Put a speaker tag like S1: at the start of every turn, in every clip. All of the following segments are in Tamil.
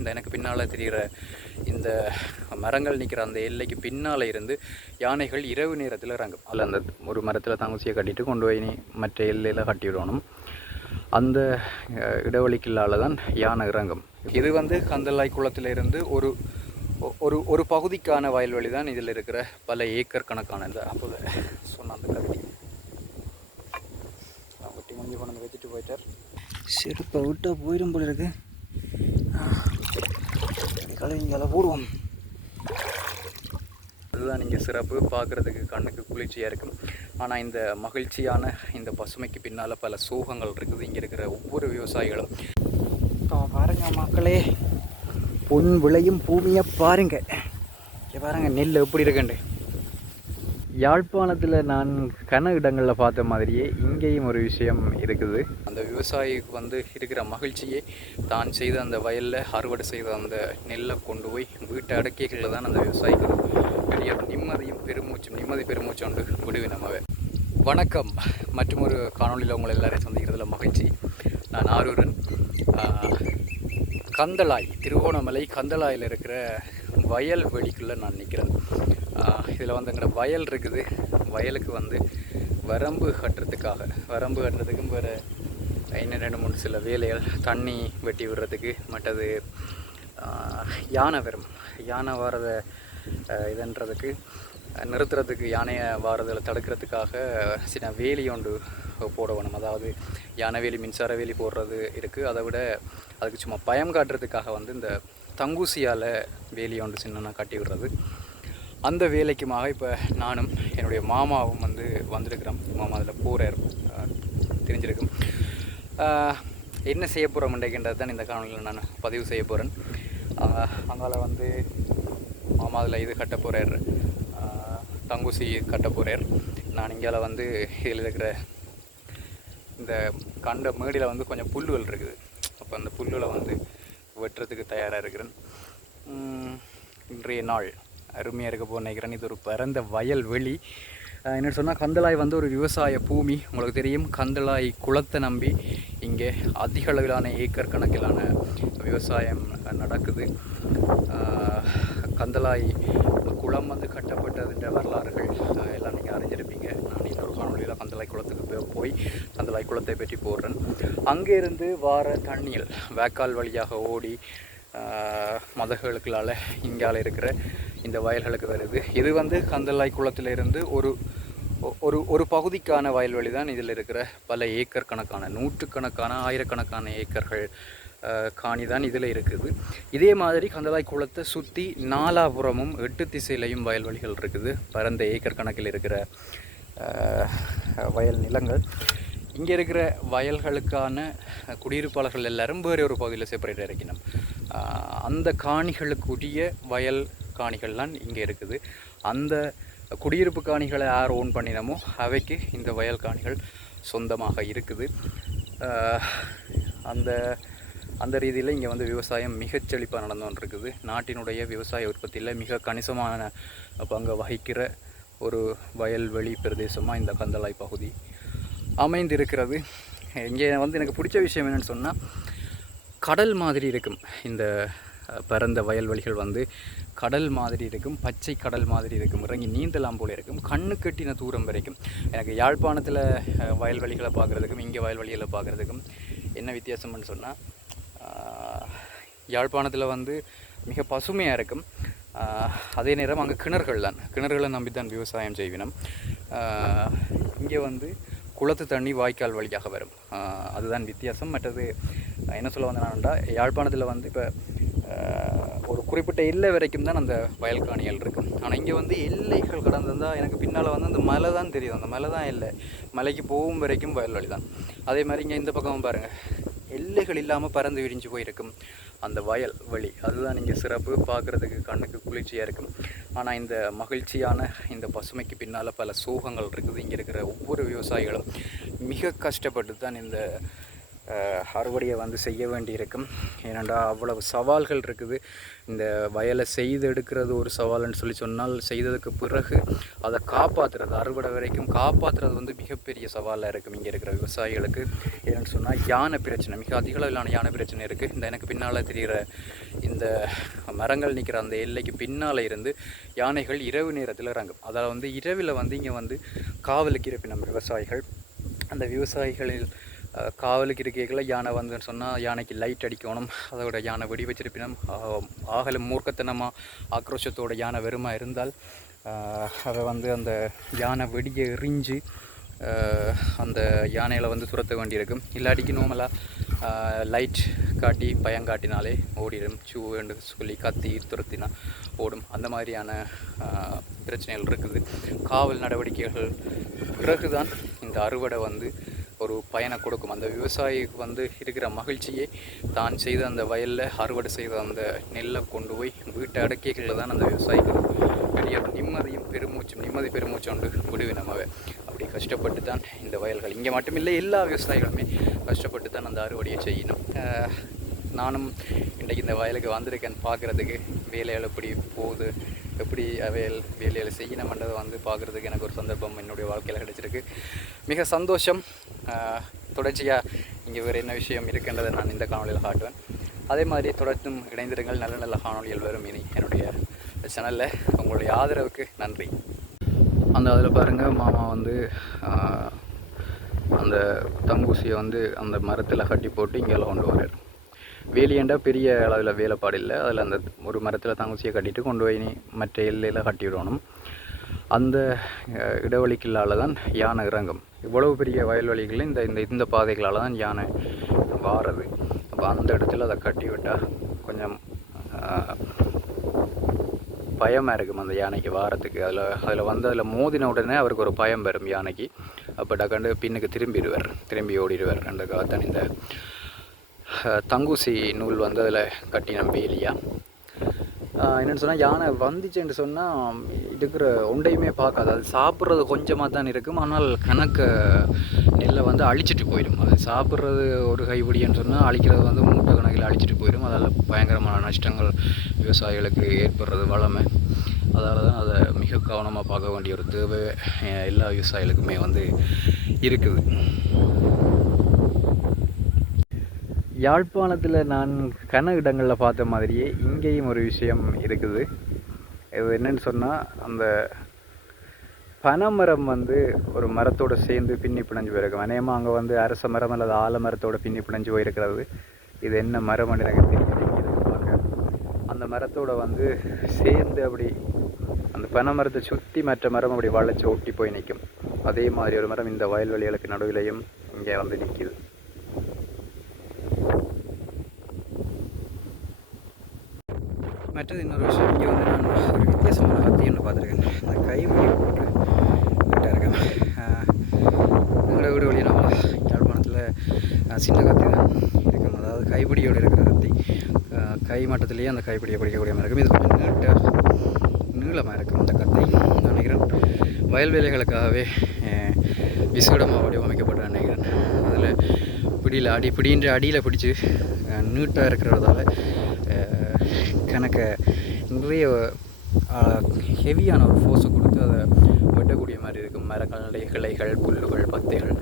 S1: இந்த எனக்கு பின்னால் தெரிகிற இந்த மரங்கள் நிற்கிற அந்த எல்லைக்கு பின்னால் இருந்து யானைகள் இரவு நேரத்தில் இறங்கும். அதில் அந்த ஒரு மரத்தில் தங்குசியை கட்டிட்டு கொண்டு போய் நீ மற்ற எல்லையில் கட்டி விடணும் அந்த அஹ், இடைவெளிக்குள்ளால தான் யானை இறங்கும். இது வந்து கந்தலாய் குளத்திலிருந்து ஒரு ஒரு ஒரு பகுதிக்கான வயல்வெளி தான் இதில் இருக்கிற பல ஏக்கர் கணக்கான. இந்த அப்போது சொன்ன அந்த கருவி நான் வெட்டி முடிஞ்சு கொண்டு வந்து வச்சுட்டு போயிட்டார். செருப்பை விட்டால் போயிடும் போல இருக்கு. கழுவிங்களை போடுவோம் அதுதான் இங்கே சிறப்பு. பார்க்குறதுக்கு கண்ணுக்கு குளிர்ச்சியாக இருக்கும். ஆனால் இந்த மகிழ்ச்சியான இந்த பசுமைக்கு பின்னால் பல சோகங்கள் இருக்குது. இங்கே இருக்கிற ஒவ்வொரு விவசாயிகளும். பாருங்க மக்களே. பொன் விளையும் பூமியை பாருங்க. இங்க பாருங்க நெல் எப்படி இருக்குண்டு. யாழ்ப்பாணத்தில் நான் கன இடங்களில் பார்த்த மாதிரியே இங்கேயும் ஒரு விஷயம் இருக்குது. அந்த விவசாயிக்கு வந்து இருக்கிற மகிழ்ச்சியே தான் செய்த அந்த வயலில் அறுவடை செய்த அந்த நெல்லை கொண்டு போய் வீட்டை அடக்கிகளில் தான் அந்த விவசாயிக்கு பெரிய நிம்மதியும் பெருமூச்சும் நிம்மதி பெருமூச்சு உண்டு விடுவினமாவே வணக்கம். மற்றும் ஒரு காணொலியில் உங்களை எல்லாரையும் சந்திக்கிறதுல மகிழ்ச்சி. நான் ஆரூரன். கந்தளாய் திருவோணமலை கந்தளாயில் இருக்கிற வயல் வெளிக்குள்ளே நான் நிற்கிறேன் இதில் வந்து எங்களோட வயல் இருக்குது. வயலுக்கு வந்து வரம்பு கட்டுறதுக்காக வரம்பு கட்டுறதுக்கும் வேறு இன்னும் ரெண்டு மூணு சில வேலைகள் தண்ணி வெட்டி விடுறதுக்கு மற்றது யானை வரும் யானை வாரதை இதுன்றதுக்கு நிறுத்துறதுக்கு யானையை வாரதில் தடுக்கிறதுக்காக சின்ன வேலி ஒன்று போட வேணும் அதாவது யானை வேலி மின்சார வேலி போடுறது இருக்குது அதை விட அதுக்கு சும்மா பயம் காட்டுறதுக்காக வந்து இந்த தங்கூசியால் வேலி ஒன்று சின்னனா கட்டி விடுறது. அந்த வேலைக்குமாக இப்போ நானும் என்னுடைய மாமாவும் வந்து வந்திருக்கிறோம். மாமா அதில் போகிறார் தெரிஞ்சிருக்கும். என்ன செய்ய போகிறோம் இன்றைக்கின்றது தான் இந்த காணொலியில் நான் பதிவு செய்ய போகிறேன் அங்கால வந்து மாமா அதில் இது கட்ட போகிறார் தங்குசி கட்ட போகிறார் நான் இங்கால வந்து இதில் இருக்கிற இந்த கண்ட மேடியில் வந்து கொஞ்சம் புல்லுகள் இருக்குது. அப்போ அந்த புல்லில் வந்து வெட்டுறதுக்கு தயாராக இருக்கிறேன். இன்றைய நாள் அருமையாக இருக்க போக நினைக்கிறேன். இது ஒரு பரந்த வயல் வெளி. என்னென்னு சொன்னால் கந்தளாய் வந்து ஒரு விவசாய பூமி. உங்களுக்கு தெரியும் கந்தளாய் குளத்தை நம்பி இங்கே அதிக அளவிலான ஏக்கர் கணக்கிலான விவசாயம் நடக்குது. அஹ் கந்தளாய் குளம் வந்து கட்டப்பட்டதுன்ற வரலாறுகள் எல்லாம் நீங்கள் அறிஞ்சிருப்பீங்க. நான் இன்னொரு காணொலியில் கந்தளாய் குளத்துக்கு போய் கந்தளாய் குளத்தை பற்றி போடுறேன். அங்கேருந்து வார தண்ணீர் வேக்கால் வழியாக ஓடி மதகளுக்களால் இங்கால இருக்கிற இந்த வயல்களுக்கு வருது. இது வந்து கந்தலாய் குளத்திலிருந்து ஒரு ஒரு ஒரு பகுதிக்கான வயல்வெளி தான் இதில் இருக்கிற பல ஏக்கர் கணக்கான நூற்றுக்கணக்கான ஆயிரக்கணக்கான ஏக்கர்கள் காணி தான் இதில் இருக்குது. இதே மாதிரி கந்தலாய் குளத்தை சுற்றி நாலாபுறமும் எட்டு திசையிலையும் வயல்வெளிகள் இருக்குது. பரந்த ஏக்கர் கணக்கில் இருக்கிற வயல் நிலங்கள். இங்கே இருக்கிற வயல்களுக்கான குடியிருப்பாளர்கள் எல்லாரும் வேறு ஒரு பகுதியில் செப்பரேட் இருக்கணும். அந்த காணிகளுக்குரிய வயல் காணிகள்லாம் இங்கே இருக்குது. அந்த குடியிருப்பு காணிகளை யார் ஓன் பண்ணினமோ அவைக்கு இந்த வயல் காணிகள் சொந்தமாக இருக்குது. அந்த அந்த ரீதியில் இங்கே வந்து விவசாயம் மிகச் செழிப்பாக நடந்து கொண்டிருக்குது. நாட்டினுடைய விவசாய உற்பத்தியில் மிக கணிசமான பங்கு வகிக்கிற ஒரு வயல்வெளி பிரதேசமாக இந்த கந்தளாய் பகுதி அமைந்திருக்கிறது. இங்கே வந்து எனக்கு பிடிச்ச விஷயம் என்னென்னு சொன்னால் கடல் மாதிரி இருக்கும். இந்த பிறந்த வயல்வெளிகள் வந்து கடல் மாதிரி இருக்கும் பச்சை கடல் மாதிரி இருக்கும் இறங்கி நீந்தலாம் போல இருக்கும் கண்ணு கட்டின தூரம் வரைக்கும். எனக்கு யாழ்ப்பாணத்தில் வயல்வெளிகளை பார்க்குறதுக்கும் இங்கே வயல்வெளிகளை பார்க்குறதுக்கும் என்ன வித்தியாசம்னு சொன்னால் யாழ்ப்பாணத்தில் வந்து மிக பசுமையாக இருக்கும். அதே நேரம் அங்கே கிணறுகள் தான். கிணறுகளை நம்பி தான் விவசாயம் செய்வினோம். இங்கே வந்து குளத்து தண்ணி வாய்க்கால் வழியாக வரும். அதுதான் வித்தியாசம். மற்றது என்ன சொல்ல வந்தேன்னா யாழ்ப்பாணத்தில் வந்து இப்போ ஒரு குறிப்பிட்ட எல்லை வரைக்கும் தான் அந்த வயல் காணிகள் இருக்கும். ஆனால் இங்கே வந்து எல்லைகள் கடந்திருந்தால் எனக்கு பின்னால் வந்து அந்த மலை தான் தெரியும். அந்த மலை தான் இல்லை மலைக்கு போகும் வரைக்கும் வயல்வெளி தான் அதே மாதிரி இங்கே இந்த பக்கமும் பாருங்கள் எல்லைகள் இல்லாமல் பறந்து விரிஞ்சு போயிருக்கும். அந்த வயல் வழி அதுதான் இங்கே சிறப்பு. பார்க்குறதுக்கு கண்ணுக்கு குளிர்ச்சியாக இருக்கும். ஆனால் இந்த மகிழ்ச்சியான இந்த பசுமைக்கு பின்னால் பல சோகங்கள் இருக்குது. இங்கே இருக்கிற ஒவ்வொரு விவசாயிகளும் மிக கஷ்டப்பட்டு தான் இந்த அறுவடையை வந்து செய்ய வேண்டியிருக்கும். ஏனென்றால் அவ்வளவு சவால்கள் இருக்குது. இந்த வயலை செய்தெடுக்கிறது ஒரு சவால்னு சொல்லி சொன்னால் செய்ததுக்கு பிறகு அதை காப்பாற்றுறது அறுவடை வரைக்கும் காப்பாற்றுறது வந்து மிகப்பெரிய சவாலாக இருக்கும் இங்கே இருக்கிற விவசாயிகளுக்கு. ஏன்னு சொன்னால் யானை பிரச்சனை மிக அதிக அளவிலான யானை பிரச்சனை இருக்குது இந்த எனக்கு பின்னால் தெரிகிற இந்த மரங்கள் நிற்கிற அந்த எல்லைக்கு பின்னால் இருந்து யானைகள் இரவு நேரத்தில் இறங்கும். அதில் வந்து இரவில் வந்து இங்கே வந்து காவலுக்கு இருப்பினம் விவசாயிகள். அந்த விவசாயிகளில் காவலுக்கு இருக்கைகளை யானை வந்துன்னு சொன்னால் யானைக்கு லைட் அடிக்கணும் அதோட யானை வெடி வச்சிருப்பினும் ஆகலும் மூர்க்கத்தனமாக ஆக்ரோஷத்தோட யானை வெறுமா இருந்தால் அதை வந்து அந்த யானை வெடியை எரிஞ்சு அந்த யானையில் வந்து துரத்த வேண்டியிருக்கும். இல்லாட்டிக்கு நோமலாக லைட் காட்டி பயம் காட்டினாலே ஓடிடும். சூ என்று சொல்லி கத்தி துரத்தினா ஓடும். அந்த மாதிரியான பிரச்சனைகள் இருக்குது. காவல் நடவடிக்கைகள் பிறகுதான் இந்த அறுவடை வந்து ஒரு பயனை கொடுக்கும். அந்த விவசாயிக்கு வந்து இருக்கிற மகிழ்ச்சியே தான் செய்த அந்த வயலில் அறுவடை செய்த அந்த நெல்லை கொண்டு போய் வீட்டை அடக்கிகளில் தான் அந்த விவசாயிக்கு பெரிய நிம்மதியும் பெருமூச்சும் நிம்மதி பெருமூச்சும் உண்டு விடுவினமாவே அப்படி கஷ்டப்பட்டு தான் இந்த வயல்கள். இங்கே மட்டுமில்லை எல்லா விவசாயிகளுமே கஷ்டப்பட்டு தான் அந்த அறுவடையை செய்யணும். நானும் இன்றைக்கு இந்த வயலுக்கு வந்திருக்கேன். பார்க்குறதுக்கு வேலைகள் எப்படி போகுது? எப்படி அவையல் வேலைகளை செய்யணுமன்றதை வந்து பார்க்குறதுக்கு எனக்கு ஒரு சந்தர்ப்பம் என்னுடைய வாழ்க்கையில் கிடைச்சிருக்கு. மிக சந்தோஷம். தொடர்ச்சியாக இங்கே வேறு என்ன விஷயம் இருக்குன்றதை நான் இந்த காணொலியில் காட்டுவேன். அதே மாதிரி தொடர்ந்தும் இணைந்திருங்கள். நல்ல நல்ல காணொலிகள் வரும் இனி என்னுடைய சேனலில் உங்களுடைய ஆதரவுக்கு நன்றி. அந்த அதில் பாருங்கள் மாமா வந்து அந்த தங்கூசியை வந்து அந்த மரத்தில் கட்டி போட்டு இங்கே கொண்டு வர்றார். வேலியண்டா பெரிய அளவில் வேலைப்பாடு இல்லை அதில் அந்த ஒரு மரத்தில் தங்குசியை கட்டிட்டு கொண்டு போய் மற்ற எல்லையில் கட்டி விடணும் அந்த அஹ், தான் யானை இறங்கும். இவ்வளவு பெரிய வயல்வெளிகளில் இந்த இந்த இந்த பாதைகளால் தான் யானை வாரது. அப்போ அந்த இடத்துல அதை கட்டி விட்டால் கொஞ்சம் பயமாக இருக்கும் அந்த யானைக்கு வாரத்துக்கு. அதில் அதில் வந்து அதில் மோதின உடனே அவருக்கு ஒரு பயம் வரும் யானைக்கு. அப்போ டக்காண்டு பின்னுக்கு திரும்பிடுவார். திரும்பி ஓடிடுவார். அந்த காத்தான் இந்த தங்கூசி நூல் வந்து அதில் கட்டின வேலியா என்னென்னு சொன்னால் யானை வந்துச்சுன்னு சொன்னால் இருக்கிற ஒன்றையுமே பார்க்காது. அது சாப்பிட்றது கொஞ்சமாக தான் இருக்கும். ஆனால் கணக்கு நெல்லை வந்து அழிச்சிட்டு போயிடும். அது சாப்பிட்றது ஒரு கைப்பிடின்னு சொன்னால் அழிக்கிறது வந்து மூட்டை கணக்கில் அழிச்சிட்டு போயிடும். அதில் பயங்கரமான நஷ்டங்கள் விவசாயிகளுக்கு ஏற்படுறது வளமை. அதால் தான் அதை மிக கவனமாக பார்க்க வேண்டிய ஒரு தேவை எல்லா விவசாயிகளுக்குமே வந்து இருக்குது. யாழ்ப்பாணத்தில் நான் கன இடங்களில் பார்த்த மாதிரியே இங்கேயும் ஒரு விஷயம் இருக்குது. இது என்னன்னு சொன்னால் அந்த பனைமரம் வந்து ஒரு மரத்தோடு சேர்ந்து பின்னி பிணைஞ்சு போயிருக்கும் அநேகமாக அங்கே வந்து அரச மரம் அல்லது ஆலமரத்தோட பின்னி பிணைஞ்சு போயிருக்கிறது. இது என்ன மரம் எனக்கு தெரியாது. அந்த மரத்தோட வந்து சேர்ந்து அப்படி அந்த பனை மரத்தை சுற்றி மற்ற மரம் அப்படி வளைச்சு ஒட்டி போய் நிற்கும். அதே மாதிரி ஒரு மரம் இந்த வயல்வெளிகளுக்கு நடுவிலையும் இங்கே வந்து நிற்கிது. அடுத்தது இன்னொரு விஷயம். இங்கே வந்து நான் ஒரு வித்தியாசமான கத்தி ஒன்று பார்த்துருக்கேன். இந்த கைமொழி போட்டு விட்டா இருக்கேன் எங்களோட வீடு வழி நம்ம யாழ்ப்பாணத்தில் சின்ன கத்தி தான் இருக்கும். அதாவது கைப்பிடியோடு இருக்கிற கத்தி கை மட்டத்திலேயே அந்த கைப்பிடியை பிடிக்கக்கூடிய மாதிரி இருக்கும். இது கொஞ்சம் நீட்டாக நீளமாக இருக்கும் இந்த கத்தை. நான் நினைக்கிறேன் வயல்வேலைகளுக்காகவே அஹ், விசேடமாக வடிவமைக்கப்பட்ட நினைக்கிறேன். அதில் பிடியில் அடி பிடின்ற அடியில் பிடிச்சி நீட்டாக இருக்கிறதால எனக்கு நிறைய ஹெவியான ஒரு ஃபோர்ஸை கொடுத்து அதை வெட்டக்கூடிய மாதிரி இருக்கும். மரங்கள் கிளைகள் புல்லுகள் பத்தைகள்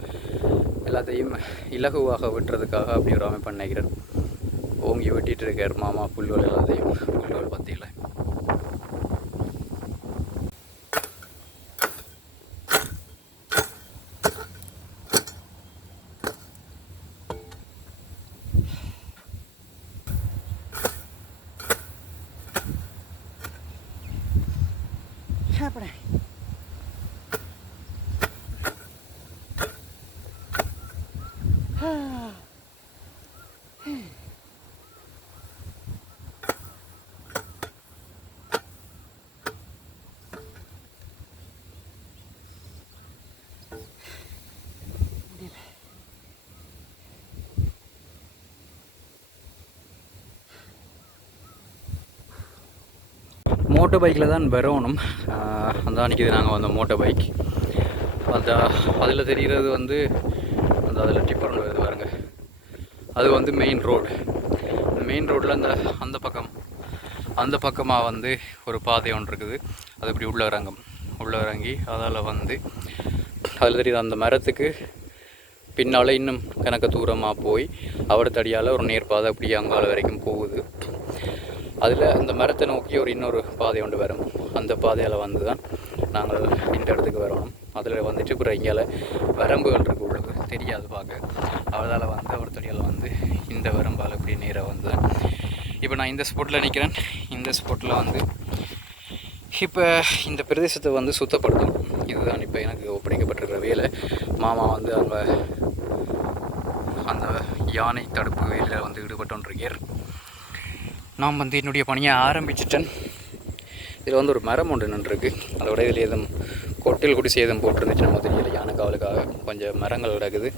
S1: எல்லாத்தையும் இலகுவாக வெட்டுறதுக்காக அப்படி ஒரு அமைப்பு நினைக்கிறேன். ஓங்கி வெட்டிகிட்டு இருக்கார் மாமா புல்லுகள் எல்லாத்தையும் புல்லுகள் பத்தைகளை. આપણે மோட்டோ பைக்கில் தான் வரணும். அந்த அன்றைக்கி நாங்கள் வந்த மோட்டோ பைக். அந்த அதில் தெரிகிறது வந்து அந்த அதில் டிப்பர் வருது பாருங்க. அது வந்து மெயின் ரோடு மெயின் ரோட்டில் அந்த அந்த பக்கம் அந்த பக்கமாக வந்து ஒரு பாதை ஒன்று இருக்குது. அது இப்படி உள்ள இறங்கும். உள்ள இறங்கி அதால் வந்து அதில் தெரியுது அந்த மரத்துக்கு பின்னால் இன்னும் கணக்க தூரமாக போய் அவடத்தடியால் ஒரு நேர்பாதை அப்படி அங்கால வரைக்கும் போகுது. அதில் அந்த மரத்தை நோக்கி ஒரு இன்னொரு பாதை ஒன்று வரும். அந்த பாதையால் வந்து தான் நாங்கள் இந்த இடத்துக்கு வரணும். அதில் வந்துட்டு அப்புறம் இங்கால வரம்புகள் இருக்கு உள்ளது. தெரியாது பார்க்க. அவளால் வந்து அவடத்தடியால் வந்து இந்த வரம்பால் இப்படி நேராக வந்து இப்போ நான் இந்த ஸ்பாட்டில் நிற்கிறேன் இந்த ஸ்பாட்டில் வந்து இப்போ இந்த பிரதேசத்தை வந்து சுத்தப்படுத்தும். இதுதான் இப்போ எனக்கு ஒப்படைக்கப்பட்டிருக்கிற வேலை. மாமா வந்து அங்கே அந்த யானை தடுப்பு வேலையில் வந்து ஈடுபட்டுருக்கார் நான் வந்து என்னுடைய பணியை ஆரம்பிச்சிட்டேன். இதில் வந்து ஒரு மரம் ஒன்று நின்றுருக்கு. அதோட இதில் எதுவும் கொட்டில் குடி சேதம் போட்டிருந்துச்சு நம்ம தெரியல. யானை காவலுக்காக கொஞ்சம் மரங்கள் கிடக்குது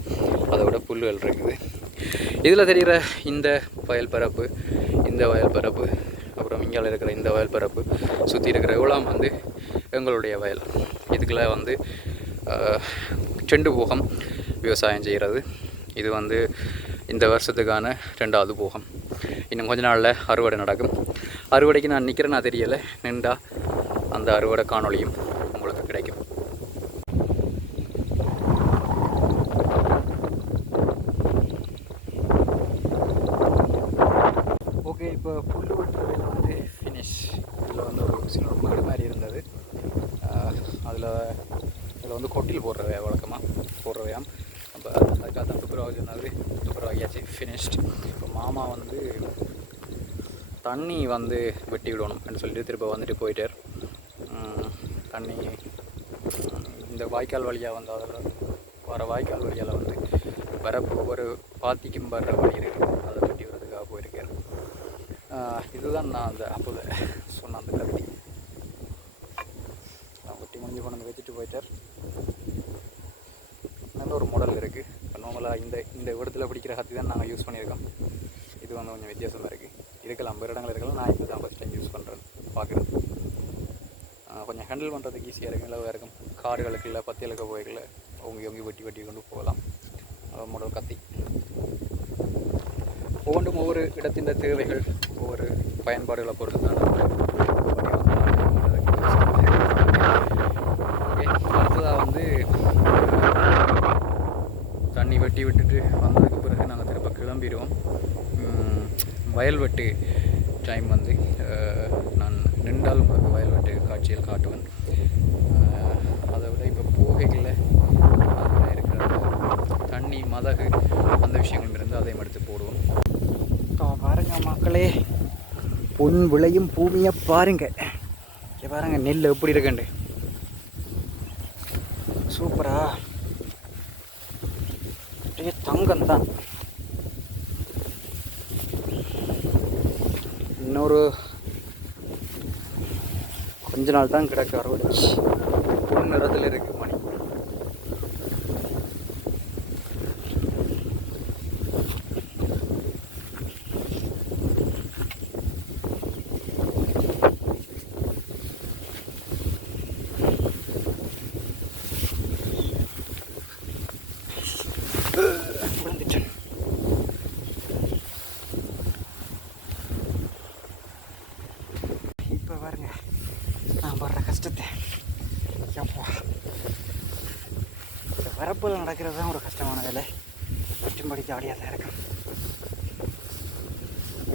S1: அதோட புல்லுகள் இருக்குது. இதில் தெரிகிற இந்த வயல் பரப்பு இந்த வயல் பரப்பு அப்புறம் இங்கே இருக்கிற இந்த வயல் பரப்பு சுற்றி இருக்கிற இவ்வளோ வந்து எங்களுடைய வயல். இதுக்குள்ள வந்து செண்டு போகம் விவசாயம் செய்கிறது. இது வந்து இந்த வருஷத்துக்கான ரெண்டாவது போகம். இன்னும் கொஞ்ச நாளில் அறுவடை நடக்கும். அறுவடைக்கு நான் நிற்கிறேன்னா தெரியலை. நின்றா அந்த அறுவடை காணொளியும் உங்களுக்கு கிடைக்கும் ஓகே இப்போ புல்லு வெட்டுற வேலை வந்து ஃபினிஷ் இதில் வந்து ஒரு சின்ன ஒரு மேடு மாதிரி இருந்தது அதில் இதில் வந்து கொட்டில் போடுறவை வழக்கமாக போடுறவையாம் அப்போ அதுக்காக தான் துப்புரவாக சொன்னது துப்புரவாகியாச்சு ஃபினிஷ்ட் இப்போ மாமா வந்து தண்ணி வந்து வெட்டி விடணும் அப்படின்னு சொல்லிட்டு திரும்ப வந்துட்டு போயிட்டார். தண்ணி இந்த வாய்க்கால் வழியாக வந்து அதில் வர வாய்க்கால் வழியால் வந்து வரப்பு ஒரு பாத்திக்கும் வர்ற வழி இருக்குது அதை வெட்டி விடுறதுக்காக போயிருக்கார். இதுதான் நான் அந்த அப்போது சொன்ன அந்த கவிதை நான் வெட்டி முடிஞ்சு கொண்டு வச்சுட்டு போயிட்டார். நல்ல ஒரு மாடல் இருக்குது இப்போ நார்மலாக இந்த இந்த இடத்துல பிடிக்கிற கத்தி தான் நாங்கள் யூஸ் பண்ணியிருக்கோம். இது வந்து கொஞ்சம் வித்தியாசமாக இருக்குது இருக்கலாம் வேறு இடங்கள் இருக்கலாம் நான் இப்போ தான் ஃபஸ்ட் டைம் யூஸ் பண்ணுறேன் பார்க்குறேன் கொஞ்சம் ஹேண்டில் பண்ணுறதுக்கு ஈஸியாக இருக்கும் இல்லை இருக்கும். காடுகளுக்கு இல்லை பத்தியலுக்கு போய்க்கல ஓங்கி ஓங்கி வெட்டி வெட்டி கொண்டு போகலாம். முதல் கத்தி. ஒவ்வொன்றும் ஒவ்வொரு இடத்தின் தேவைகள் ஒவ்வொரு பயன்பாடுகளை பொறுத்து தான் அடுத்ததாக வந்து தண்ணி வெட்டி விட்டுட்டு வந்ததுக்கு பிறகு நாங்கள் திரும்ப கிளம்பிடுவோம். வயல் வெட்டு டைம் வந்து நான் நின்றால் உங்களுக்கு வயல் வெட்டு காட்சியில் காட்டுவேன். அதை விட இப்போ போகைகளில் இருக்கிற தண்ணி மதகு அந்த விஷயங்களும் இருந்து அதையும் எடுத்து போடுவோம். பாருங்க மக்களே பொன் விளையும் பூமியை பாருங்க. இங்க பாருங்க நெல் எப்படி இருக்குண்டு. சூப்பரா. அப்படியே தங்கம் தான். இன்னொரு கொஞ்ச நாள் தான் கிடக்கு அறுவடை பொன் நிறத்தில் இருக்குது மணி விழுந்துட்டேன் இப்போ பாருங்க நான் படுற கஷ்டத்தை எப்பா இந்த நடக்கிறது தான் ஒரு கஷ்டமான வேலை. மற்றும்படி ஜாலியாக தான் இருக்கும்.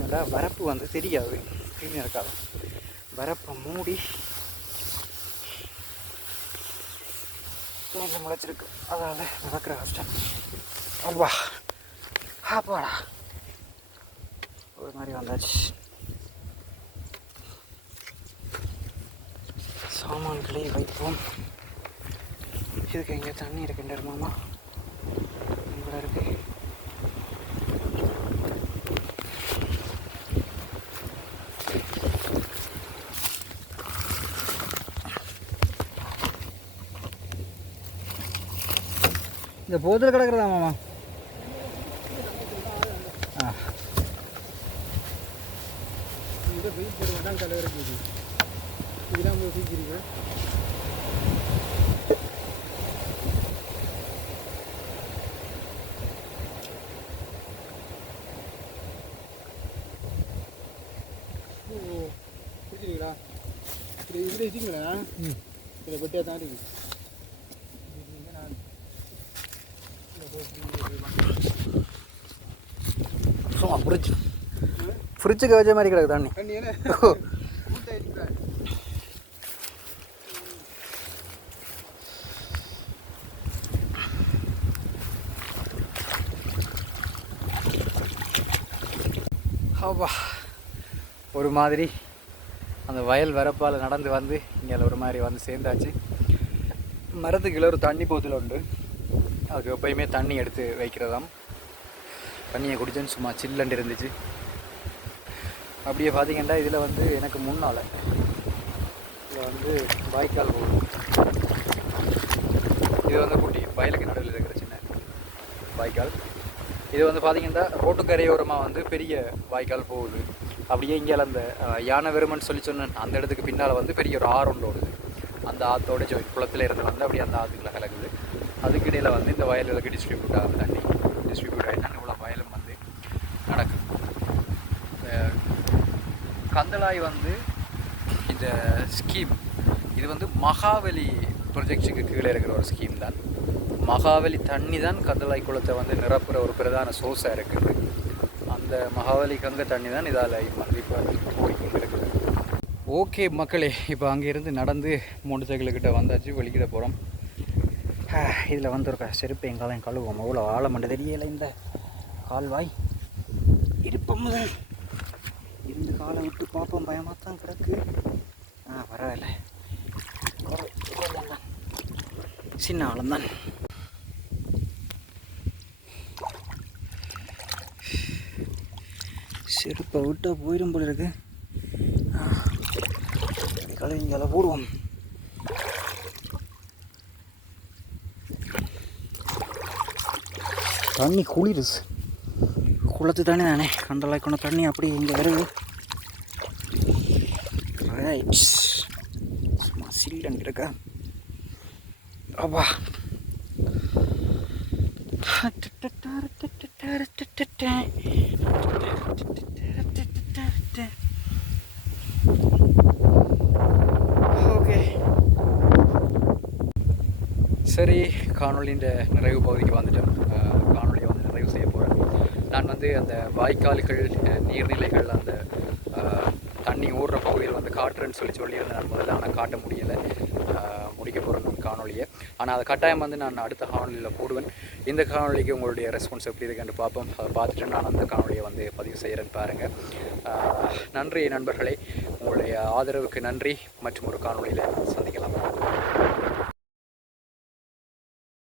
S1: ஏன்னா வரப்பு வந்து தெரியாது. தெரியும் இருக்காது. வரப்பை மூடி நெல் முளைச்சிருக்கு. அதனால் நடக்கிற கஷ்டம். அல்வா ஆப்பாடா ஒரு மாதிரி வந்தாச்சு. சாமான்களை வைப்போம். இதுக்கு இங்கே தண்ணி இருக்குன்ற மாமா. இவ்வளோ இருக்கு. இந்த போதில் கிடக்குறதா மாமா? ஆ.
S2: இதெல்லாம் இதுங்களா இதில் வெட்டியாக தான் இருக்கு
S1: சும்மா ஃப்ரிட்ஜ் ஃப்ரிட்ஜுக்கு வச்ச மாதிரி கிடக்கு தண்ணி.
S2: என்ன
S1: அப்பா ஒரு மாதிரி அந்த வயல் வரப்பால் நடந்து வந்து இங்கே ஒரு மாதிரி வந்து சேர்ந்தாச்சு. மரத்துக்குள்ள ஒரு தண்ணி போத்தில் உண்டு. அதுக்கு எப்பயுமே தண்ணி எடுத்து வைக்கிறதாம். தண்ணியை குடிச்சேன்னு சும்மா சில்லண்டு இருந்துச்சு. அப்படியே பார்த்தீங்கன்னா இதில் வந்து எனக்கு முன்னால் இதில் வந்து வாய்க்கால் போகும் இது வந்து குட்டி வயலுக்கு நடுவில் இருக்கிற சின்ன வாய்க்கால். இது வந்து பார்த்தீங்கன்னா ரோட்டுக்கரையோரமாக வந்து பெரிய வாய்க்கால் போகுது. அப்படியே இங்கே அந்த யானை வெறுமன் சொல்லி சொன்னேன் அந்த இடத்துக்கு பின்னால் வந்து பெரிய ஒரு ஆறு ஒன்று ஓடுது. அந்த ஆற்றோட ஜோ குளத்தில் இருந்து வந்து அப்படியே அந்த ஆற்றுக்குள்ள கலக்குது. அதுக்கு இடையில் வந்து இந்த வயல்களுக்கு டிஸ்ட்ரிபியூட் ஆகுது தண்ணி. டிஸ்ட்ரிபியூட் ஆகி நாங்கள் இவ்வளோ வயலும் வந்து நடக்கும். கந்தளாய் வந்து இந்த ஸ்கீம் இது வந்து மகாவலி ப்ரொஜெக்டுக்கு கீழே இருக்கிற ஒரு ஸ்கீம் தான். மகாவலி தண்ணி தான் கந்தளாய் குளத்தை வந்து நிரப்புற ஒரு பிரதான சோர்ஸாக இருக்குது. இந்த மகாவலி கங்கை தண்ணி தான் இதால் இப்போ ஓகே மக்களே இப்போ அங்கேருந்து நடந்து மோட்டர் சைக்கிள்கிட்ட வந்தாச்சு வெளிக்கிட போகிறோம் இதில் வந்திருக்க செருப்பு எங்காலையும் கழுவோம் அவ்வளோ ஆழமண்டு தெரியலை இந்த கால்வாய். இருப்பம் இருந்து காலை விட்டு பார்ப்போம். பயமாக தான் கிடக்கு. ஆ பரவாயில்ல. தான். சின்ன ஆழம்தான். செருப்பை விட்டா போயிடும் போல இருக்கு. கழுவிங்களை போடுவோம். தண்ணி குளிருது குளத்து தண்ணி தானே. கண்டலாய் கொண்ட தண்ணி அப்படி இங்கே வருது. ரைட் சும்மா சில்லன் இருக்கா? அப்பா. ஓகே சரி காணொலின்ற நிறைவு பகுதிக்கு வந்துட்டோம். காணொலியை வந்து நிறைவு செய்ய போகிறேன் நான் வந்து அந்த வாய்க்கால்கள் நீர்நிலைகள் அந்த தண்ணி ஓடுற பகுதியில் வந்து காட்டுறேன்னு சொல்லி சொல்லியிருந்தேன். நான் முதல்ல ஆனால் காட்ட முடியலை. முடிக்க போகிறேன் காணொளியை. ஆனால் அதை கட்டாயம் வந்து நான் அடுத்த காணொளியில் போடுவேன். இந்த காணொளிக்கு உங்களுடைய ரெஸ்பான்ஸ் எப்படி இருக்குன்னு பார்ப்போம். அதை பார்த்துட்டு நான் அந்த காணொலியை வந்து பதிவு செய்கிறேன்னு பாருங்கள் நன்றி நண்பர்களே. உங்களுடைய ஆதரவுக்கு நன்றி. மற்றும் ஒரு காணொளியில் சந்திக்கலாம்.